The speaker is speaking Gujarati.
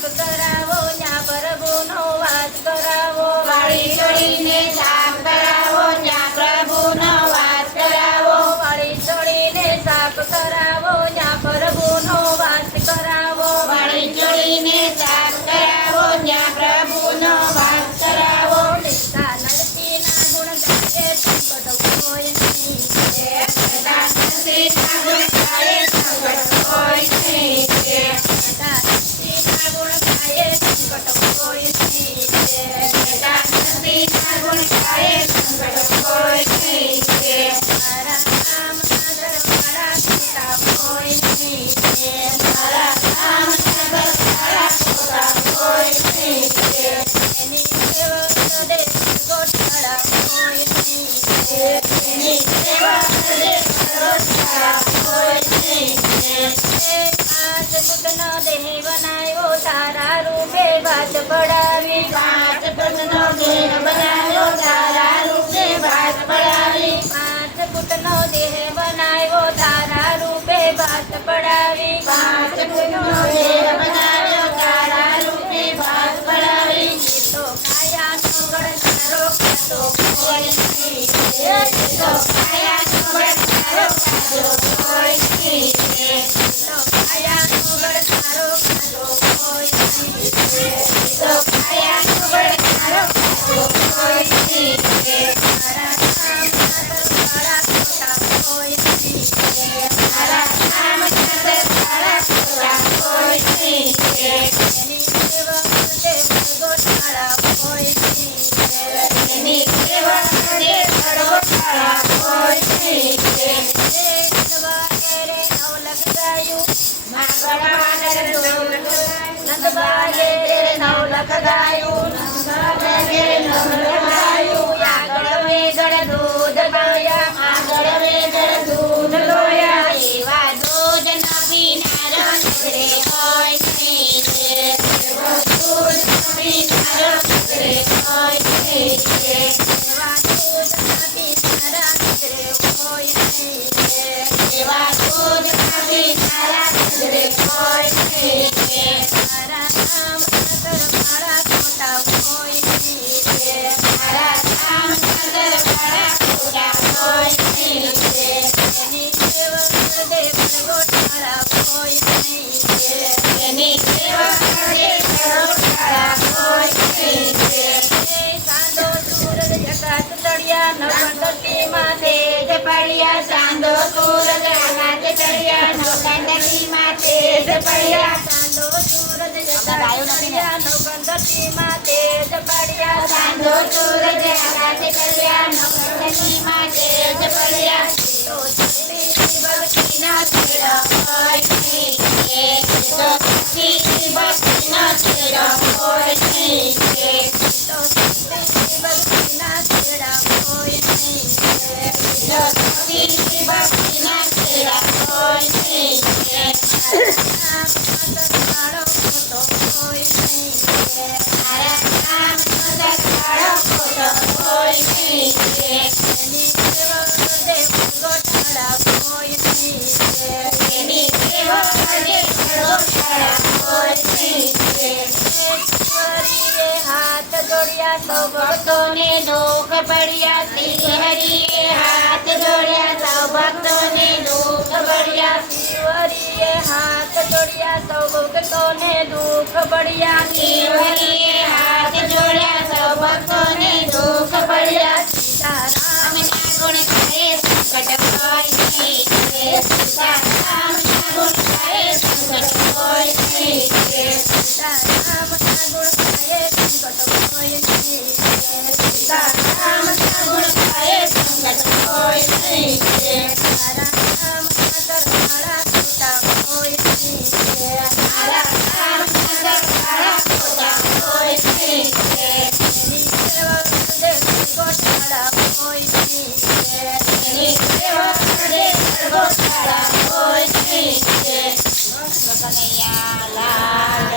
સાપ કરાવો ન્યા પ્રભુનો વાસ કરાવો વાળી છોડીને સાપ કરાવો ત્યાં પ્રભુનો વાસ કરાવો વાળી છોડીને સાપ કરાવો ન્યા પ્રભુનો વાસ કરાવો વાળી છોડીને સાપ કરાવો ત્યાં પ્રભુનો વાસ કરાવો લીધા નરસિંહના ગુણ ગાયે સંકટ હોય નહીં બેઠા નરસિંહના ગુણ ગાયે સંકટ હોય નહીં લીધા નરસિંહના ગુણ ગાયે સંકટ હોય નહીં બેઠા નરસિંહના ગુણ ગાયે સંકટ હોય નહીં મારા નામના દરવાળા ખોટા હોય નહીં મારા નામના દરવાળા ખોટા હોય નહીં એની સેવક દેવ ગોઠાળા હોય નહીં એની સેવા કરે સર્વસારા હોય નહીં પાંચ ફૂટનો દેહ બનાવ્યો તારા રૂપે ભાત પડાવી પાંચ પગનો દેહ બનાવ્યો તારા રૂપે ભાત પડાવી પાંચ ફૂટનો દેહ બનાવ્યો તારા રૂપે ભાત પડાવી પાંચ ફૂટનો દેહ બનાવ્યો તારા રૂપે ભાત પડાવી તો કાયાનો ગણકારો ખાતો હોય નહીં તો કાયાનો બળકારો ખાધો હોય નહીં તો કાયાનો ગણકારો ખાતો હોય નહીં તો કાયાનો બળકારો ખાધો હોય નહીં મારા નામના દરવાળા ખોટા હોય નહીં મારા નામના દરવાળા ખોટા હોય નહીં એની સેવક દેવ ગોઠાળા હોય નહીં એની સેવા કરે સર્વસારા હોય નહીં નંદબાએ રે નવલખ ગાયું માગણવાનર ડોલ નંદબાએ રે નવલખ ગાયું નંદબાએ નવલખાયું આગળ વેગળ દૂધ દોયા આગળ વેગળ દૂધ દોયા એવા દૂધ ન પીનારો નીકળે હોય નહીં એવા દૂધ ન પીનારો નીકળે હોય નહીં એવા દૂધ નાથી મારા નીકળે હોય નહીં એવા દૂધ ન પીનારા નીકળે હોય નહીં મારા નામના દરવાળા ખોટા હોય નહીં મારા નામના દરવાળા ખોટા હોય નહીં એની સેવક દેવ ગોઠાળા હોય નહીં એની સેવા કરે સર્વસારા હોય નહીં સાંધો સૂરજ જગત ચડ્યા નવગતિમાં તેજ પડ્યા સાંધો સૂરજ આકાશ ચડ્યા નવગંડકીમાં તેજ પડ્યા સાંધો સૂરજ જગત ચડ્યા નવગતિમાં તેજ પડ્યા સાંધો સૂરજ આકાશ ચડ્યા નવગંડકીમાં તેજ પડ્યા તો શક્તિ ભક્તિના છેડો હોય નહીં તો ભક્તિ ભક્તિનો છેડો હોય નહીં તો શક્તિ ભક્તિના છેડા હોય નહીં તો ભક્તિ ભક્તિના છેડા હોય નહીં નામનો દરવાળો ખોટો હોય નહીં મારા નામનો દરવાળો ખોટો હોય નહીં એની સેવક દેવ ગોઠાળા હોય નહીં એની સેવા કરે સર્વસારા હોય નહીં ઈશ્વરીએ હાથ જોડ્યા સૌ ભક્તોને દુઃખ પડ્યા શ્રી હરિએ હાથ જોડ્યા સૌ ભક્તોને દુઃખ પડ્યા ઈશ્વરીએ હાથ જોડ્યા સૌ ભક્તોને દુઃખ પડ્યા હરિએ હાથ જોડ્યા સૌ ભક્તોને દુઃખ પડ્યા સીતારામના ગુણ ગાયે સંકટ હોય નહીં સીતારામના ગુણ ગાયે સંકટ હોય નહીં સીતારામના ગુણ ગાયે સંકટ હોય નહીં સીતારામના ગુણ ગાયે સંકટ હોય નહીં મારા નામના દરવાળા ખોટા હોય નહીં મારા નામના દરવાળા ખોટા હોય નહીં એની સેવક દેવ ગોઠાળા હોય નહીં એની સેવા કરે સર્વસારા હોય નહીં કનૈયા લાલ